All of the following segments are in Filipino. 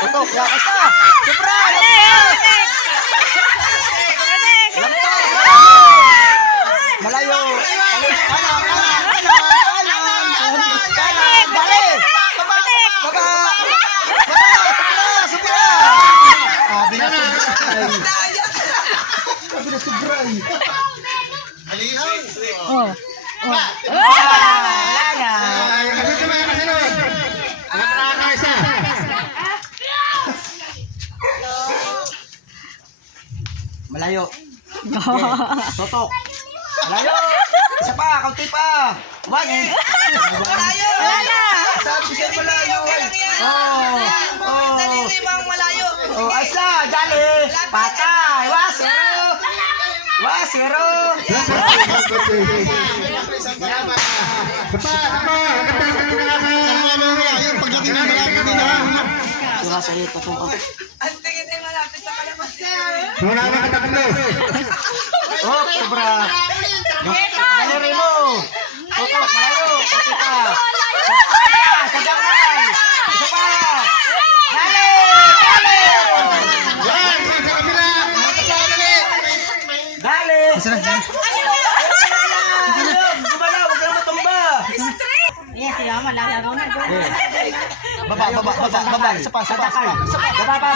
Tutok, yakas na. Sobra. Malayo. Malayo. Tutok. Malayo. Isa pa, kaunti pa. One. Malayo. Sabi siya malayo. Daliri bang malayo. Asa, dali. Patay. Wasero. Wasero. Ang tingin ay malapit sa kalabas. Wala na kataklo. Oh, sobra. Daliri mo. Tutok, malayo. Kaunti pa. Sagakay. Isa pa. Dali. Dali. Dali. Gumalaw, huwag ka na matumba. Baba. Isa pa. Baba.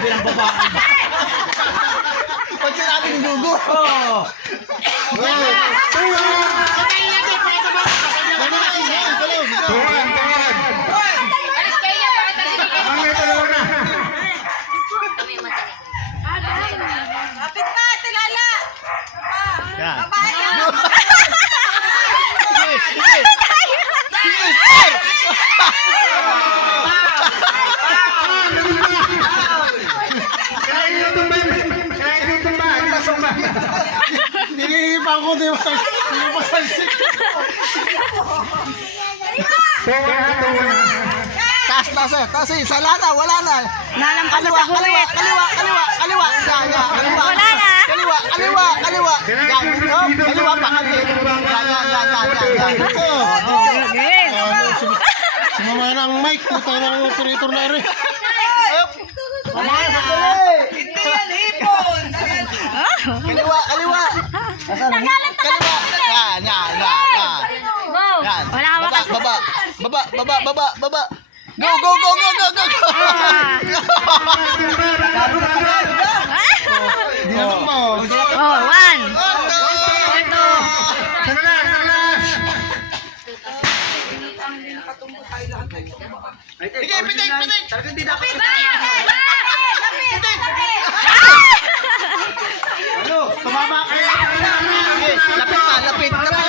Bilang baba. Pag sinabi ng dugo. Lapit na, tilala. Babae. Nilihipan ko, di ba? Nilipasalsik. Taas eh. Sala na, wala na. Nalampas sa guwit. Kaliwa. Kaliwa pa kami. Yan. Sumama na ang mic. Puta na ang operator na rin. Wala na. Hindi yan hipon. Kaliwa. Kaliwa. Yan. Wala ka Baba. Go. Oh, one. Pitik. Tumama kayo. Lapit.